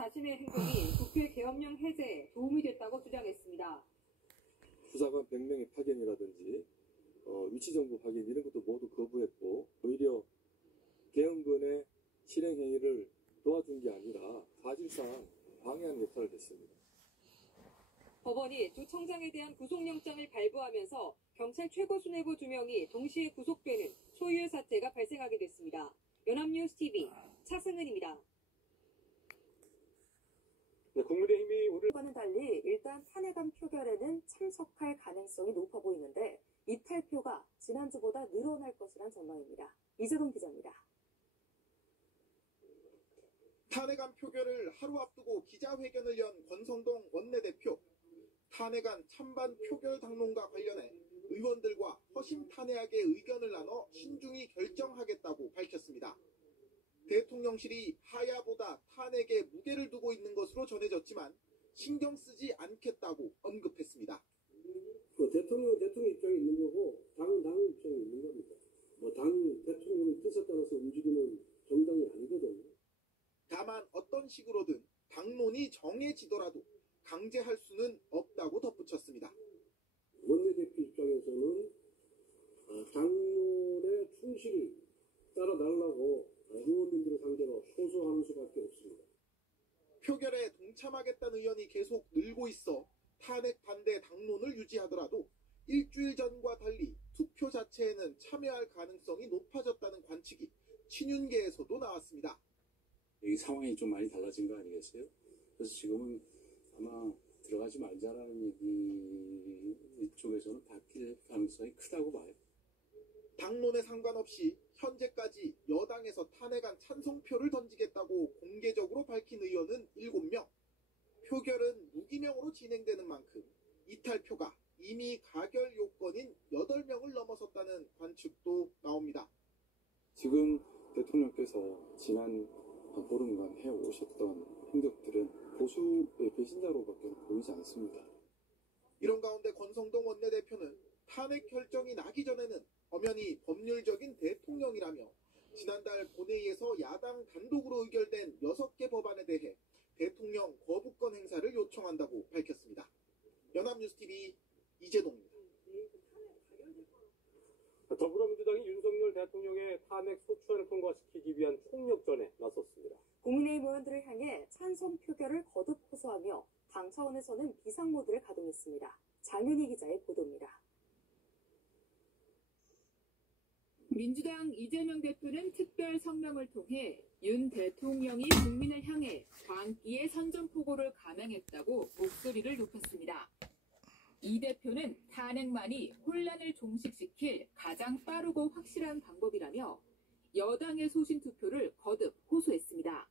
자신의 행동이 국회 계엄령 해제에 도움이 됐다고 주장했습니다. 수사관 100명의 파견이라든지 위치정보 파견 이런 것도 모두 거부했고 오히려 계엄군의 실행행위를 도와준 게 아니라 사실상 방해한 역할을 했습니다. 법원이 조 청장에 대한 구속영장을 발부하면서 경찰 최고수뇌부 2명이 동시에 구속되는 초유의 사태가 발생하게 됐습니다. 연합뉴스TV 차승은입니다. 네, 국민의힘이 오늘 과는 달리 일단 탄핵안 표결에는 참석할 가능성이 높아 보이는데 이탈표가 지난주보다 늘어날 것이란 전망입니다. 이재동 기자입니다. 탄핵안 표결을 하루 앞두고 기자회견을 연 권성동 원내대표. 탄핵안 찬반 표결 당론과 관련해 의원들과 허심탄회하게 의견을 나눠 신중히 결정하겠다고 밝혔습니다. 대통령실이 하야보다 탄핵에 무게를 두고 있는 것으로 전해졌지만 신경 쓰지 않겠다고 언급했습니다. 대통령은 대통령 입장이 있는 거고 당은 당 입장이 있는 겁니다. 당 대통령의 뜻에 따라서 움직이는 정당이 아니거든요. 다만 어떤 식으로든 당론이 정해지더라도 강제할 수는 없다고 덧붙였습니다. 원내대표 입장에서는 당론에 충실히 따라달라고 의원님들을 상대로 호소하는 수밖에 없습니다. 표결에 동참하겠다는 의원이 계속 늘고 있어 탄핵 반대 당론을 유지하더라도 일주일 전과 달리 투표 자체에는 참여할 가능성이 높아졌다는 관측이 친윤계에서도 나왔습니다. 이 상황이 좀 많이 달라진 거 아니겠어요? 그래서 지금은 아마 들어가지 말자라는 얘기 쪽에서는 바뀔 가능성이 크다고 봐요. 당론에 상관없이 현재까지 여당에서 탄핵안 찬성표를 던지겠다고 공개적으로 밝힌 의원은 7명. 표결은 무기명으로 진행되는 만큼 이탈표가 이미 가결 요건인 8명을 넘어섰다는 관측도 나옵니다. 지금 대통령께서 지난 보름간 해오셨던 행적들은 보수의 배신자로밖에 보이지 않습니다. 이런 가운데 권성동 원내대표는 탄핵 결정이 나기 전에는 엄연히 법률적인 대통령이라며 지난달 본회의에서 야당 단독으로 의결된 6개 법안에 대해 대통령 거부권 행사를 요청한다고 밝혔습니다. 연합뉴스TV 이재동입니다. 더불어민주당이 윤석열 대통령의 탄핵 소추안을 통과시키기 위한 총력전에 나섰습니다. 국민의힘 의원들을 향해 찬성 표결을 거듭 호소하며 당 차원에서는 비상모드를 가동했습니다. 장윤희 기자의 보도입니다. 민주당 이재명 대표는 특별 성명을 통해 윤 대통령이 국민을 향해 광기의 선전포고를 감행했다고 목소리를 높였습니다. 이 대표는 탄핵만이 혼란을 종식시킬 가장 빠르고 확실한 방법이라며 여당의 소신 투표를 거듭 호소했습니다.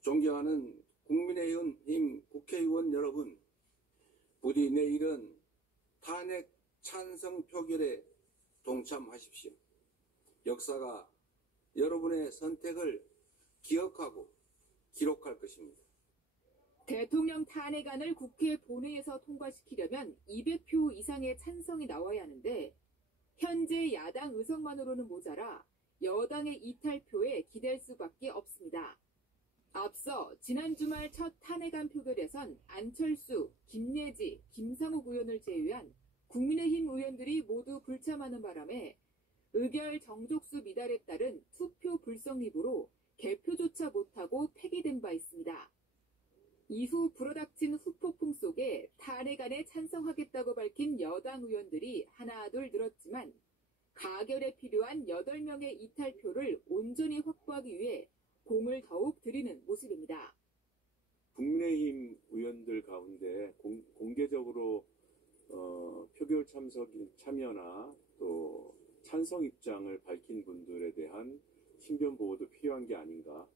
존경하는 국민의힘 국회의원 여러분, 부디 내일은 탄핵 찬성 표결에 동참하십시오. 역사가 여러분의 선택을 기억하고 기록할 것입니다. 대통령 탄핵안을 국회 본회의에서 통과시키려면 200표 이상의 찬성이 나와야 하는데 현재 야당 의석만으로는 모자라 여당의 이탈표에 기댈 수밖에 없습니다. 앞서 지난 주말 첫 탄핵안 표결에선 안철수, 김예지, 김상욱 의원을 제외한 국민의힘 의원들이 모두 불참하는 바람에 의결 정족수 미달에 따른 투표 불성립으로 개표조차 못하고 폐기된 바 있습니다. 이후 불어닥친 후폭풍 속에 탄핵안에 찬성하겠다고 밝힌 여당 의원들이 하나둘 늘었지만 가결에 필요한 8명의 이탈표를 온전히 확보하기 위해 공을 더욱 들이는 모습입니다. 국민의힘 의원들 가운데 공개적으로 표결 참여나 또 찬성 입장을 밝힌 분들에 대한 신변 보호도 필요한 게 아닌가.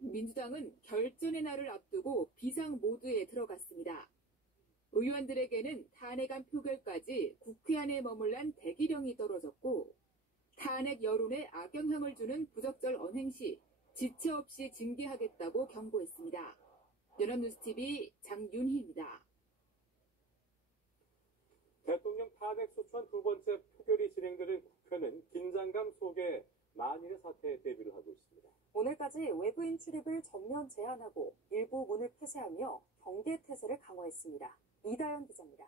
민주당은 결전의 날을 앞두고 비상 모드에 들어갔습니다. 의원들에게는 탄핵안 표결까지 국회 안에 머물란 대기령이 떨어졌고 탄핵 여론에 악영향을 주는 부적절 언행 시 지체 없이 징계하겠다고 경고했습니다. 연합뉴스TV 장윤희입니다. 대통령 탄핵 소추안 두 번째 표결이 진행되는 국회는 긴장감 속에 만일의 사태에 대비를 하고 있습니다. 오늘까지 외부인 출입을 전면 제한하고 일부 문을 폐쇄하며 경계 태세를 강화했습니다. 이다연 기자입니다.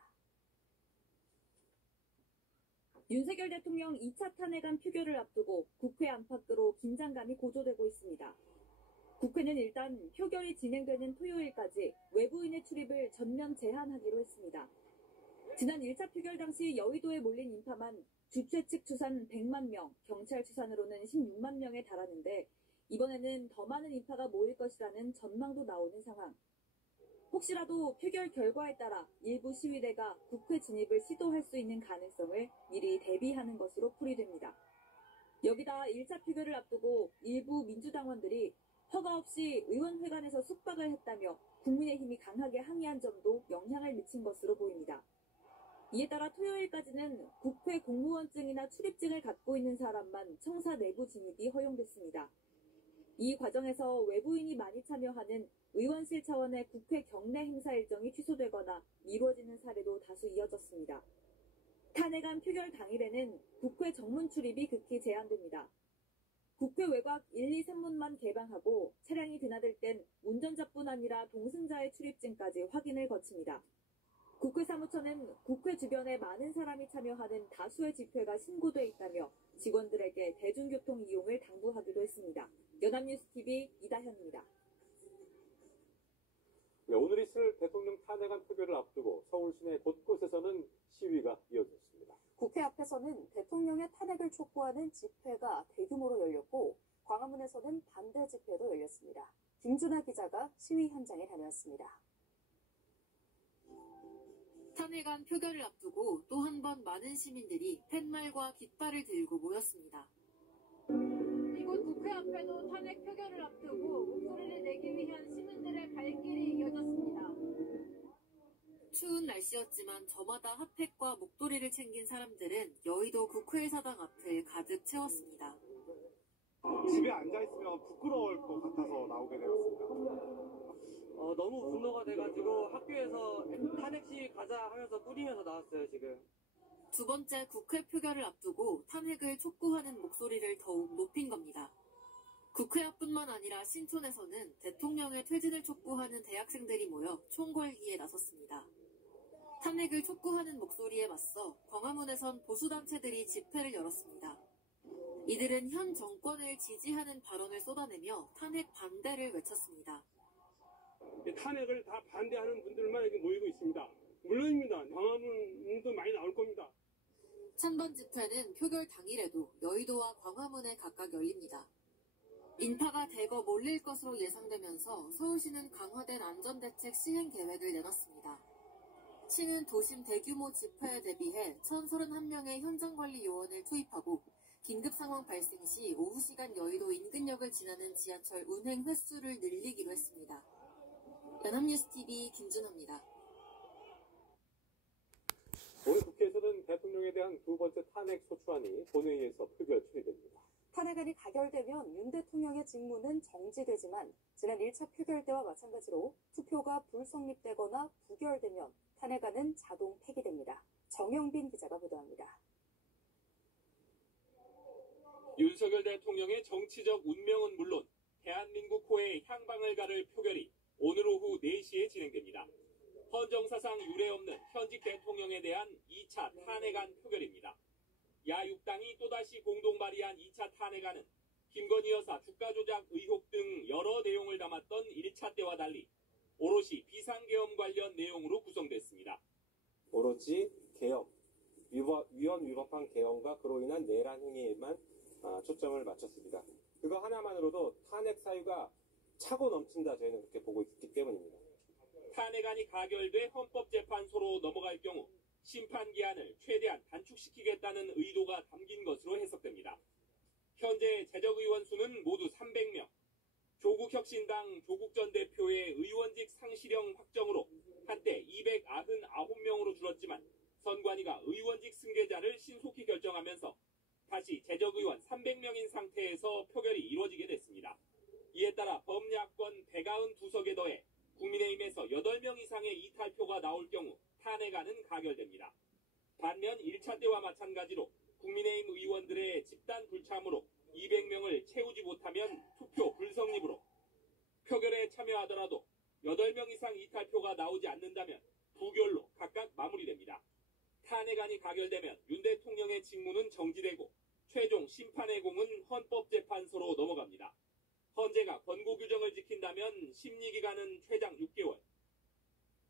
윤석열 대통령 2차 탄핵안 표결을 앞두고 국회 안팎으로 긴장감이 고조되고 있습니다. 국회는 일단 표결이 진행되는 토요일까지 외부인의 출입을 전면 제한하기로 했습니다. 지난 1차 표결 당시 여의도에 몰린 인파만 주최 측 추산 100만 명, 경찰 추산으로는 16만 명에 달하는데 이번에는 더 많은 인파가 모일 것이라는 전망도 나오는 상황. 혹시라도 표결 결과에 따라 일부 시위대가 국회 진입을 시도할 수 있는 가능성을 미리 대비하는 것으로 풀이됩니다. 여기다 1차 표결을 앞두고 일부 민주당원들이 허가 없이 의원회관에서 숙박을 했다며 국민의힘이 강하게 항의한 점도 영향을 미친 것으로 보입니다. 이에 따라 토요일까지는 국회 공무원증이나 출입증을 갖고 있는 사람만 청사 내부 진입이 허용됐습니다. 이 과정에서 외부인이 많이 참여하는 의원실 차원의 국회 경내 행사 일정이 취소되거나 미뤄지는 사례도 다수 이어졌습니다. 탄핵안 표결 당일에는 국회 정문 출입이 극히 제한됩니다. 국회 외곽 1, 2, 3문만 개방하고 차량이 드나들 땐 운전자뿐 아니라 동승자의 출입증까지 확인을 거칩니다. 국회 사무처는 국회 주변에 많은 사람이 참여하는 다수의 집회가 신고돼 있다며 직원들에게 대중교통 이용을 당부하기도 했습니다. 연합뉴스TV 이다현입니다. 네, 오늘 있을 대통령 탄핵안 표결을 앞두고 서울 시내 곳곳에서는 시위가 이어졌습니다. 국회 앞에서는 대통령의 탄핵을 촉구하는 집회가 대규모로 열렸고 광화문에서는 반대 집회도 열렸습니다. 김준하 기자가 시위 현장에 다녀왔습니다. 탄핵안 표결을 앞두고 또 한 번 많은 시민들이 팻말과 깃발을 들고 모였습니다. 이곳 국회 앞에도 탄핵 표결을 앞두고 목소리를 내기 위한 시민들의 발길이 이어졌습니다. 추운 날씨였지만 저마다 핫팩과 목도리를 챙긴 사람들은 여의도 국회의사당 앞을 가득 채웠습니다. 집에 앉아있으면 부끄러울 것 같아서 나오게 되었습니다. 너무 분노가 돼가지고 학교에서 탄핵 시위 가자 하면서 뿌리면서 나왔어요, 지금. 두 번째 국회 표결을 앞두고 탄핵을 촉구하는 목소리를 더욱 높인 겁니다. 국회 앞뿐만 아니라 신촌에서는 대통령의 퇴진을 촉구하는 대학생들이 모여 총궐기에 나섰습니다. 탄핵을 촉구하는 목소리에 맞서 광화문에선 보수단체들이 집회를 열었습니다. 이들은 현 정권을 지지하는 발언을 쏟아내며 탄핵 반대를 외쳤습니다. 탄핵을 다 반대하는 분들만 여기 모이고 있습니다. 물론입니다. 광화문도 많이 나올 겁니다. 찬반 집회는 표결 당일에도 여의도와 광화문에 각각 열립니다. 인파가 대거 몰릴 것으로 예상되면서 서울시는 강화된 안전대책 시행 계획을 내놨습니다. 시는 도심 대규모 집회에 대비해 1,031명의 현장관리 요원을 투입하고 긴급 상황 발생 시 오후 시간 여의도 인근역을 지나는 지하철 운행 횟수를 늘리기로 했습니다. 연합뉴스TV 김준호입니다. 오늘 국회에서는 대통령에 대한 두 번째 탄핵 소추안이 본회의에서 표결 처리됩니다. 탄핵안이 가결되면 윤 대통령의 직무는 정지되지만 지난 1차 표결 때와 마찬가지로 투표가 불성립되거나 부결되면 탄핵안은 자동 폐기됩니다. 정영빈 기자가 보도합니다. 윤석열 대통령의 정치적 운명은 물론 대한민국호의 향방을 가를 표결이 오늘 오후 4시에 진행됩니다. 헌정사상 유례없는 현직 대통령에 대한 2차 탄핵안 표결입니다. 야6당이 또다시 공동 발의한 2차 탄핵안은 김건희 여사 주가 조작 의혹 등 여러 내용을 담았던 1차 때와 달리 오롯이 비상계엄 관련 내용으로 구성됐습니다. 오로지 계엄, 위헌 위법한 계엄과 그로 인한 내란 행위에만 초점을 맞췄습니다. 그거 하나만으로도 탄핵 사유가 차고 넘친다, 저희는 그렇게 보고 있기 때문입니다. 탄핵안이 가결돼 헌법재판소로 넘어갈 경우 심판기한을 최대한 단축시키겠다는 의도가 담긴 것으로 해석됩니다. 현재 재적의원 수는 모두 300명. 조국혁신당 조국 전 대표의 의원직 상실형 확정으로 한때 299명으로 줄었지만 선관위가 의원직 승계자를 신속히 결정하면서 다시 재적의원 300명인 상태에서 표결이 이루어지게 됐습니다. 이에 따라 범야권 192석에 더해 국민의힘에서 8명 이상의 이탈표가 나올 경우 탄핵안은 가결됩니다. 반면 1차 때와 마찬가지로 국민의힘 의원들의 집단 불참으로 200명을 채우지 못하면 투표 불성립으로, 표결에 참여하더라도 8명 이상 이탈표가 나오지 않는다면 부결로 각각 마무리됩니다. 탄핵안이 가결되면 윤 대통령의 직무는 정지되고 최종 심판의 공은 헌법재판소로 넘어갑니다. 헌재가 권고 규정을 지킨다면 심리기간은 최장 6개월.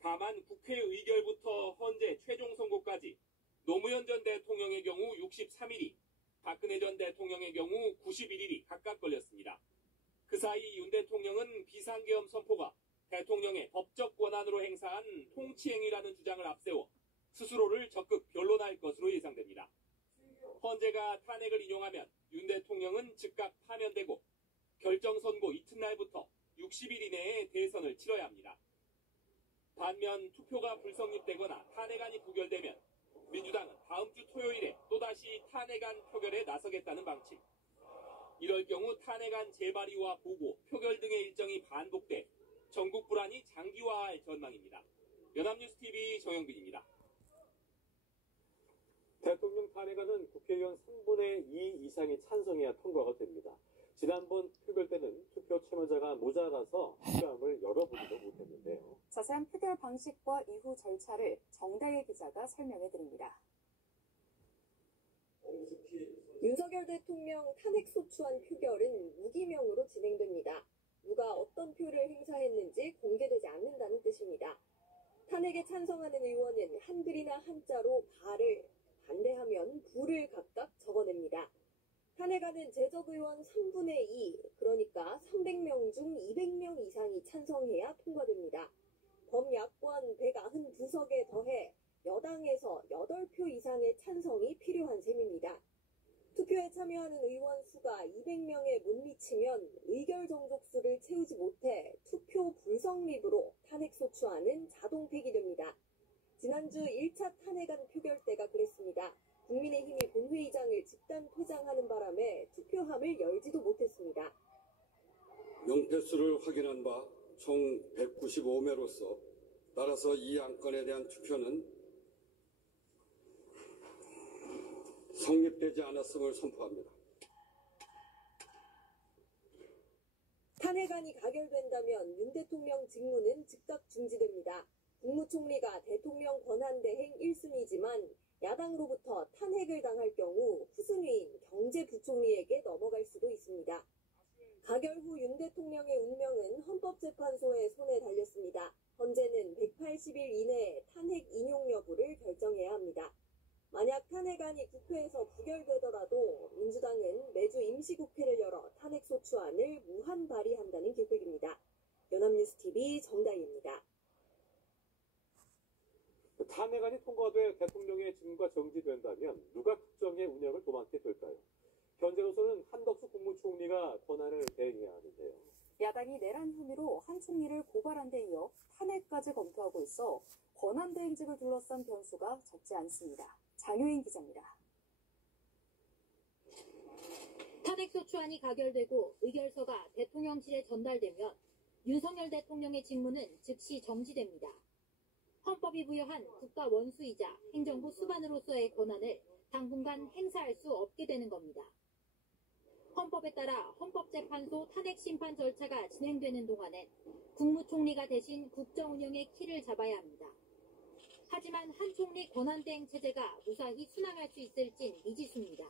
다만 국회 의결부터 헌재 최종 선고까지 노무현 전 대통령의 경우 63일이, 박근혜 전 대통령의 경우 91일이 각각 걸렸습니다. 그 사이 윤 대통령은 비상계엄 선포가 대통령의 법적 권한으로 행사한 통치행위라는 주장을 앞세워 스스로를 적극 변론할 것으로 예상됩니다. 헌재가 탄핵을 인용하면 윤 대통령은 즉각 파면되고 결정선고 이튿날부터 60일 이내에 대선을 치러야 합니다. 반면 투표가 불성립되거나 탄핵안이 부결되면 민주당은 다음 주 토요일에 또다시 탄핵안 표결에 나서겠다는 방침. 이럴 경우 탄핵안 재발의와 보고, 표결 등의 일정이 반복돼 전국 불안이 장기화할 전망입니다. 연합뉴스TV 정영빈입니다. 대통령 탄핵안은 국회의원 3분의 2 이상이 찬성해야 통과가 됩니다. 지난번 표결 때는 투표 참여자가 모자라서 투표함을 열어보지도 못했는데요. 자세한 표결 방식과 이후 절차를 정다혜 기자가 설명해드립니다. 윤석열 대통령 탄핵소추안 표결은 무기명으로 진행됩니다. 누가 어떤 표를 행사했는지 공개되지 않는다는 뜻입니다. 탄핵에 찬성하는 의원은 한글이나 한자로 가를, 반대하면 부를 각각 적어냅니다. 탄핵안은 제적의원 3분의 2, 그러니까 300명 중 200명 이상이 찬성해야 통과됩니다. 범야권 192석에 더해 여당에서 8표 이상의 찬성이 필요한 셈입니다. 투표에 참여하는 의원 수가 200명에 못 미치면 의결 정족수를 채우지 못해 투표 불성립으로 탄핵소추안은 자동 폐기됩니다. 지난주 1차 탄핵안 표결 때가 그랬습니다. 국민의힘이 본회의장을 집단 퇴장하는 바람에 투표함을 열지도 못했습니다. 명패수를 확인한 바 총 195매로서 따라서 이 안건에 대한 투표는 성립되지 않았음을 선포합니다. 탄핵안이 가결된다면 윤 대통령 직무는 즉각 중지됩니다. 국무총리가 대통령 권한대행 1순위지만 야당으로부터 탄핵을 당할 경우 후순위인 경제부총리에게 넘어갈 수도 있습니다. 가결 후 윤 대통령의 운명은 헌법재판소의 손에 달렸습니다. 헌재는 180일 이내에 탄핵 인용 여부를 결정해야 합니다. 만약 탄핵안이 국회에서 부결되더라도 민주당은 매주 임시국회를 열어 탄핵소추안을 무한 발의한다는 계획입니다. 연합뉴스TV 정다희입니다. 탄핵안이 통과돼 대통령의 직무가 정지된다면 누가 국정의 운영을 도맡게 될까요? 현재로서는 한덕수 국무총리가 권한을 대행해야 하는데요. 야당이 내란 혐의로 한 총리를 고발한 데 이어 탄핵까지 검토하고 있어 권한대행직을 둘러싼 변수가 적지 않습니다. 장효인 기자입니다. 탄핵소추안이 가결되고 의결서가 대통령실에 전달되면 윤석열 대통령의 직무는 즉시 정지됩니다. 헌법이 부여한 국가 원수이자 행정부 수반으로서의 권한을 당분간 행사할 수 없게 되는 겁니다. 헌법에 따라 헌법재판소 탄핵심판 절차가 진행되는 동안엔 국무총리가 대신 국정운영의 키를 잡아야 합니다. 하지만 한 총리 권한대행 체제가 무사히 순항할 수 있을진 미지수입니다.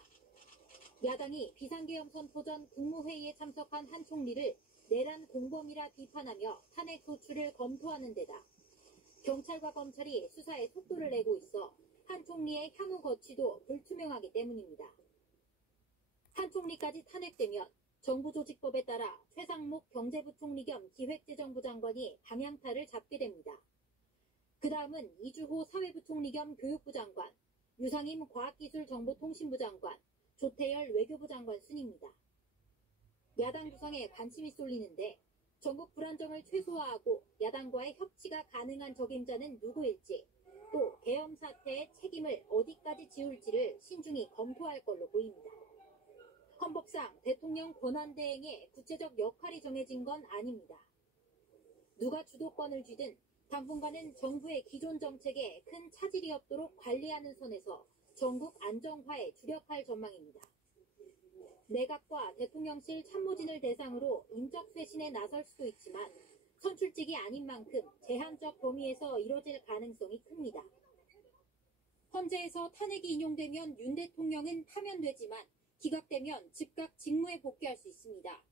야당이 비상계엄 선포 전 국무회의에 참석한 한 총리를 내란 공범이라 비판하며 탄핵 소추를 검토하는 데다 경찰과 검찰이 수사에 속도를 내고 있어 한 총리의 향후 거취도 불투명하기 때문입니다. 한 총리까지 탄핵되면 정부조직법에 따라 최상목 경제부총리 겸 기획재정부 장관이 방향타를 잡게 됩니다. 그 다음은 이주호 사회부총리 겸 교육부 장관, 유상임 과학기술정보통신부 장관, 조태열 외교부 장관 순입니다. 야당 구성에 관심이 쏠리는데 전국 불안정을 최소화하고 야당과의 협치가 가능한 적임자는 누구일지, 또 계엄 사태의 책임을 어디까지 지울지를 신중히 검토할 걸로 보입니다. 헌법상 대통령 권한대행의 구체적 역할이 정해진 건 아닙니다. 누가 주도권을 쥐든 당분간은 정부의 기존 정책에 큰 차질이 없도록 관리하는 선에서 전국 안정화에 주력할 전망입니다. 내각과 대통령실 참모진을 대상으로 인적 쇄신에 나설 수도 있지만 선출직이 아닌 만큼 제한적 범위에서 이뤄질 가능성이 큽니다. 헌재에서 탄핵이 인용되면 윤 대통령은 파면되지만 기각되면 즉각 직무에 복귀할 수 있습니다.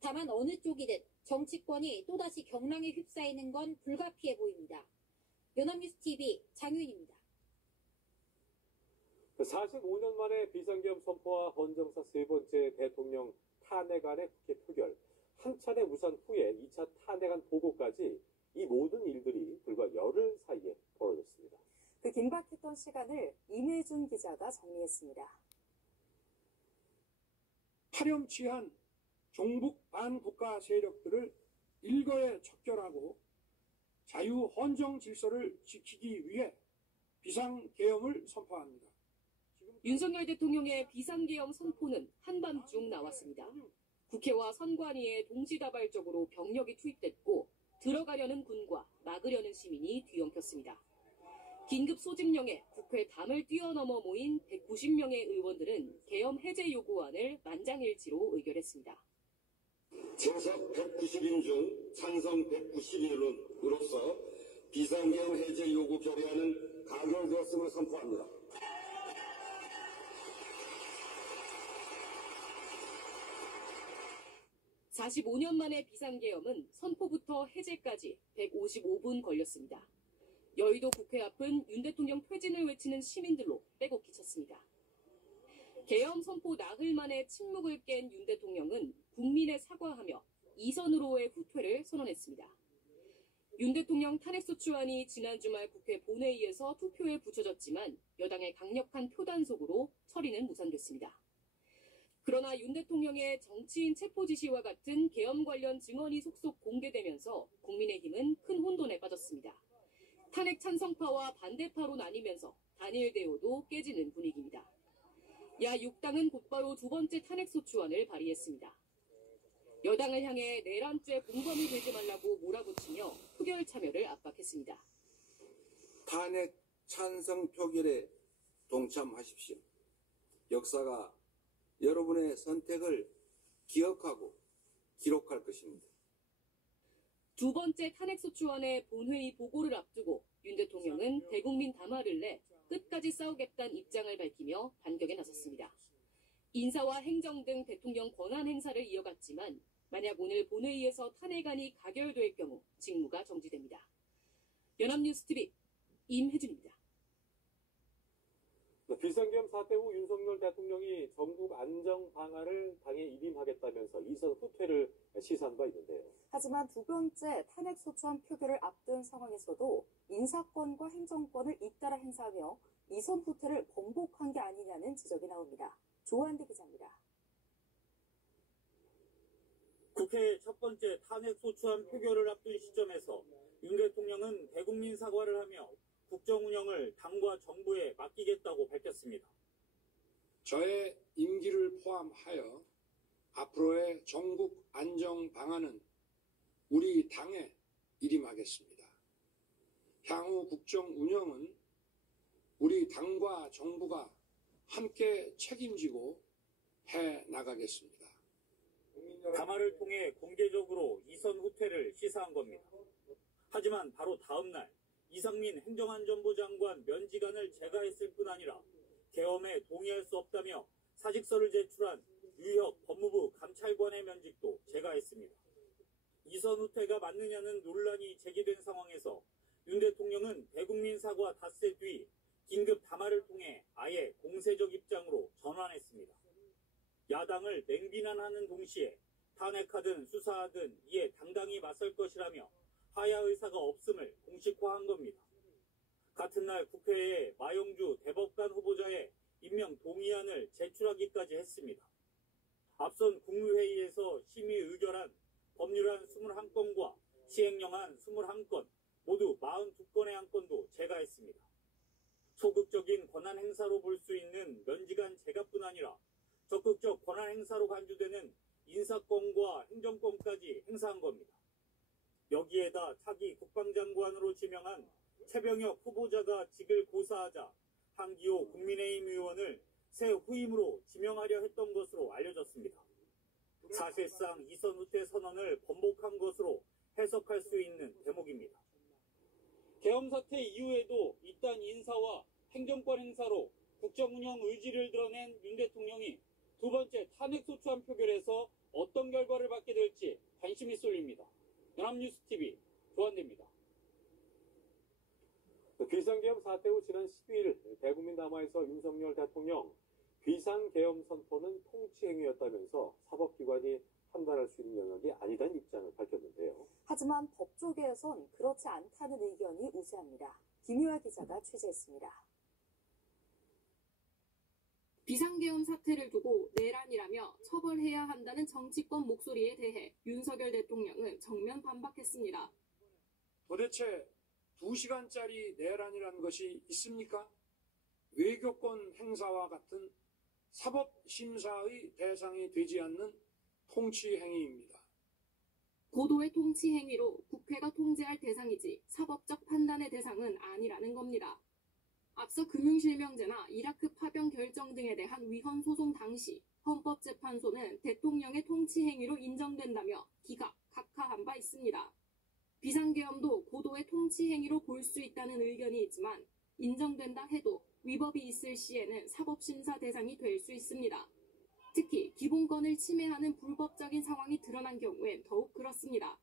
다만 어느 쪽이든 정치권이 또다시 경랑에 휩싸이는 건 불가피해 보입니다. 연합뉴스TV 장윤입니다. 45년 만에 비상계엄 선포와 헌정사 세 번째 대통령 탄핵안의 국회 표결, 한 차례 무산 후에 2차 탄핵안 보고까지 이 모든 일들이 불과 열흘 사이에 벌어졌습니다. 그 긴박했던 시간을 임혜준 기자가 정리했습니다. 파렴치한 종북 반국가 세력들을 일거에 척결하고 자유 헌정 질서를 지키기 위해 비상계엄을 선포합니다. 윤석열 대통령의 비상계엄 선포는 한밤중 나왔습니다. 국회와 선관위에 동시다발적으로 병력이 투입됐고 들어가려는 군과 막으려는 시민이 뒤엉켰습니다. 긴급 소집령에 국회 담을 뛰어넘어 모인 190명의 의원들은 계엄 해제 요구안을 만장일치로 의결했습니다. 재석 190인 중 찬성 191으로서 비상계엄 해제 요구 결의안은 가결되었음을 선포합니다. (45년) 만의 비상계엄은 선포부터 해제까지 155분 걸렸습니다. 여의도 국회 앞은 윤 대통령 퇴진을 외치는 시민들로 빼곡히 찼습니다. 계엄 선포 나흘 만에 침묵을 깬 윤 대통령은 국민에 사과하며 이선으로의 후퇴를 선언했습니다. 윤 대통령 탄핵소추안이 지난 주말 국회 본회의에서 투표에 붙여졌지만 여당의 강력한 표단 속으로 처리는 무산됐습니다. 그러나 윤 대통령의 정치인 체포 지시와 같은 계엄 관련 증언이 속속 공개되면서 국민의힘은 큰 혼돈에 빠졌습니다. 탄핵 찬성파와 반대파로 나뉘면서 단일 대오도 깨지는 분위기입니다. 야 6당은 곧바로 두 번째 탄핵소추안을 발의했습니다. 여당을 향해 내란죄 공범이 되지 말라고 몰아붙이며 표결 참여를 압박했습니다. 탄핵 찬성 표결에 동참하십시오. 역사가 여러분의 선택을 기억하고 기록할 것입니다. 두 번째 탄핵소추안의 본회의 보고를 앞두고 윤 대통령은 대국민 담화를 내 끝까지 싸우겠다는 입장을 밝히며 반격에 나섰습니다. 인사와 행정 등 대통령 권한 행사를 이어갔지만 만약 오늘 본회의에서 탄핵안이 가결될 경우 직무가 정지됩니다. 연합뉴스TV 임혜준입니다. 비상계엄 사태 후 윤석열 대통령이 전국 안정 방안을 당에 일임하겠다면서 이선 후퇴를 시사한 바 있는데요. 하지만 두 번째 탄핵소추안 표결을 앞둔 상황에서도 인사권과 행정권을 잇따라 행사하며 이선 후퇴를 번복한 게 아니냐는 지적이 나옵니다. 조한대 기자입니다. 국회 첫 번째 탄핵소추안 표결을 앞둔 시점에서 윤 대통령은 대국민 사과를 하며 국정 운영을 당과 정부에 맡기겠다고 밝혔습니다. 저의 임기를 포함하여 앞으로의 전국 안정 방안은 우리 당에 일임하겠습니다. 향후 국정 운영은 우리 당과 정부가 함께 책임지고 해 나가겠습니다. 담화를 통해 공개적으로 이선 후퇴를 시사한 겁니다. 하지만 바로 다음 날 이상민 행정안전부 장관 면직안을 제거했을 뿐 아니라 계엄에 동의할 수 없다며 사직서를 제출한 유혁 법무부 감찰관의 면직도 제거했습니다. 이선 후퇴가 맞느냐는 논란이 제기된 상황에서 윤 대통령은 대국민 사과 닷새 뒤 긴급 담화를 통해 아예 공세적 입장으로 전환했습니다. 야당을 맹비난하는 동시에 탄핵하든 수사하든 이에 당당히 맞설 것이라며 하야 의사가 없음을 공식화한 겁니다. 같은 날 국회에 마영주 대법관 후보자의 임명 동의안을 제출하기까지 했습니다. 앞선 국무회의에서 심의 의결한 법률안 21건과 시행령안 21건, 모두 42건의 안건도 제거했습니다. 소극적인 권한 행사로 볼 수 있는 면직안 제거뿐 아니라 적극적 권한 행사로 간주되는 인사권과 행정권까지 행사한 겁니다. 여기에다 차기 국방장관으로 지명한 최병혁 후보자가 직을 고사하자 한기호 국민의힘 의원을 새 후임으로 지명하려 했던 것으로 알려졌습니다. 사실상 이선 후퇴 선언을 번복한 것으로 해석할 수 있는 대목입니다. 계엄 사태 이후에도 이딴 인사와 행정권 행사로 국정 운영 의지를 드러낸 윤 대통령이 두 번째 탄핵 소추안 표결에서 어떤 결과를 받게 될지 관심이 쏠립니다. 연합뉴스TV 조한대입니다. 비상계엄 사태 후 지난 12일 대국민 담화에서 윤석열 대통령 비상계엄 선포는 통치행위였다면서 사법기관이 판단할 수 있는 영역이 아니다는 입장을 밝혔는데요. 하지만 법조계에선 그렇지 않다는 의견이 우세합니다. 김유아 기자가 취재했습니다. 비상계엄 사태를 두고 내란이라며 처벌해야 한다는 정치권 목소리에 대해 윤석열 대통령은 정면 반박했습니다. 도대체 2시간짜리 내란이라는 것이 있습니까? 외교권 행사와 같은 사법심사의 대상이 되지 않는 통치행위입니다. 고도의 통치행위로 국회가 통제할 대상이지 사법적 판단의 대상은 아니라는 겁니다. 앞서 금융실명제나 이라크 파병 결정 등에 대한 위헌 소송 당시 헌법재판소는 대통령의 통치행위로 인정된다며 기각, 각하한 바 있습니다. 비상계엄도 고도의 통치행위로 볼 수 있다는 의견이 있지만 인정된다 해도 위법이 있을 시에는 사법심사 대상이 될 수 있습니다. 특히 기본권을 침해하는 불법적인 상황이 드러난 경우엔 더욱 그렇습니다.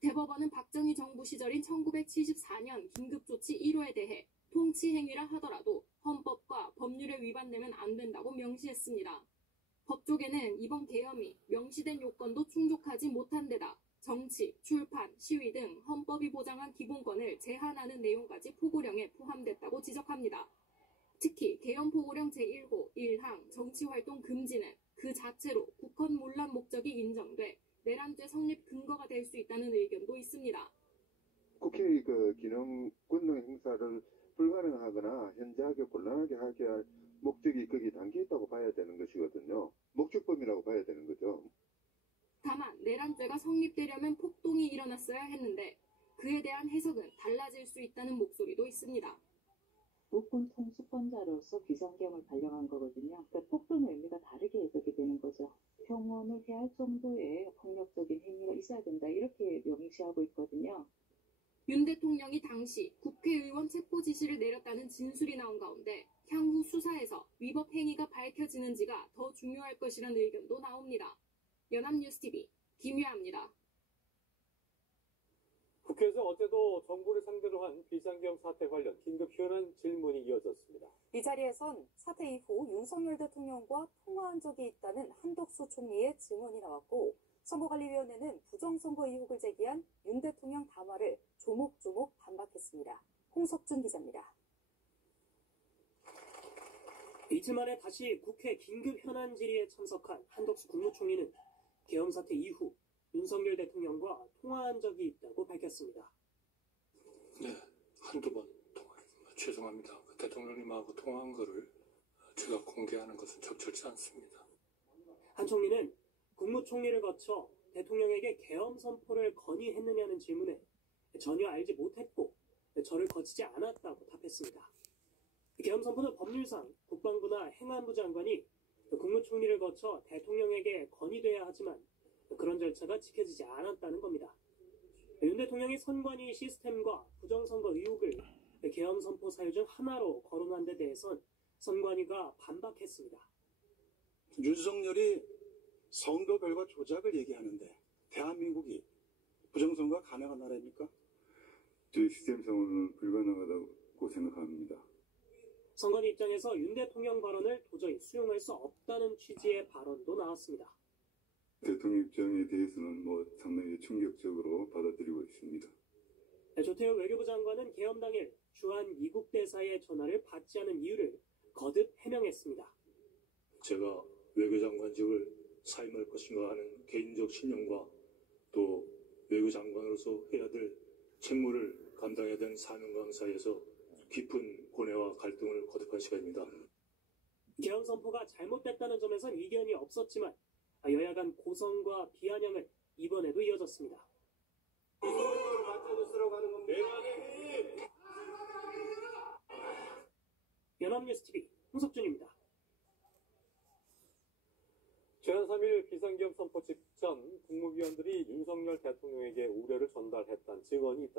대법원은 박정희 정부 시절인 1974년 긴급조치 1호에 대해 통치행위라 하더라도 헌법과 법률에 위반되면 안 된다고 명시했습니다. 법조계는 이번 계엄이 명시된 요건도 충족하지 못한 데다 정치, 출판, 시위 등 헌법이 보장한 기본권을 제한하는 내용까지 포고령에 포함됐다고 지적합니다. 특히 계엄 포고령 제1호 1항 정치활동 금지는 그 자체로 국헌문란 목적이 인정돼 내란죄 성립 근거가 될 수 있다는 의견도 있습니다. 국회의 기능 권능 행사를 불가능하거나 현저하게 곤란하게 하게 할 목적이 거기 담겨 있다고 봐야 되는 것이거든요. 목적범이라고 봐야 되는 거죠. 다만 내란죄가 성립되려면 폭동이 일어났어야 했는데 그에 대한 해석은 달라질 수 있다는 목소리도 있습니다. 국군 통수권자로서 비상계엄을 발령한 거거든요. 그러니까 폭동의 의미가 다르게 해석이 되는 거죠. 평온을 해할 정도의 폭력적인 행위가 있어야 된다 이렇게 명시하고 있거든요. 윤 대통령이 당시 국회의원 체포 지시를 내렸다는 진술이 나온 가운데 향후 수사에서 위법 행위가 밝혀지는지가 더 중요할 것이라는 의견도 나옵니다. 연합뉴스TV 김유아입니다. 국회에서 어제도 정부를 상대로 한 비상계엄 사태 관련 긴급 현안 질문이 이어졌습니다. 이 자리에선 사태 이후 윤석열 대통령과 통화한 적이 있다는 한덕수 총리의 증언이 나왔고 선거관리위원회는 부정선거 의혹을 제기한 윤 대통령 담화를 조목조목 반박했습니다. 홍석준 기자입니다. 이틀 만에 다시 국회 긴급 현안 질의에 참석한 한덕수 국무총리는 계엄 사태 이후 윤석열 대통령과 통화한 적이 있다고 밝혔습니다. 네, 한두 번 통화했습니다. 죄송합니다. 대통령님하고 통화한 거를 제가 공개하는 것은 적절치 않습니다. 한 총리는 국무총리를 거쳐 대통령에게 계엄 선포를 건의했느냐는 질문에 전혀 알지 못했고 저를 거치지 않았다고 답했습니다. 계엄 선포는 법률상 국방부나 행안부 장관이 국무총리를 거쳐 대통령에게 건의돼야 하지만 그런 절차가 지켜지지 않았다는 겁니다. 윤 대통령의 선관위 시스템과 부정선거 의혹을 계엄 선포 사유 중 하나로 거론한 데 대해선 선관위가 반박했습니다. 윤석열이 선거 결과 조작을 얘기하는데 대한민국이 부정선거가 가능한 나라입니까? 저희 시스템상으로는 불가능하다고 생각합니다. 선관위 입장에서 윤 대통령 발언을 도저히 수용할 수 없다는 취지의 발언도 나왔습니다. 대통령 입장에 대해서는 상당히 충격적으로 받아들이고 있습니다. 조태호 외교부 장관은 계엄 당일 주한 미국 대사의 전화를 받지 않은 이유를 거듭 해명했습니다. 제가 외교장관직을 사임할 것인가 하는 개인적 신념과 또 외교장관으로서 해야 될 책무를 감당해야 되는 사명감 사이에서 깊은 고뇌와 갈등을 거듭한 시간입니다. 계엄 선포가 잘못됐다는 점에선 이견이 없었지만 여야 간 고성과 비아냥은 이번에도 이어졌습니다. 연합뉴스TV 홍석준입니다. 비상계엄 선포 직전 국무위원들이 윤석열 대통령에게 우려를 전달했다는 증언이 있다.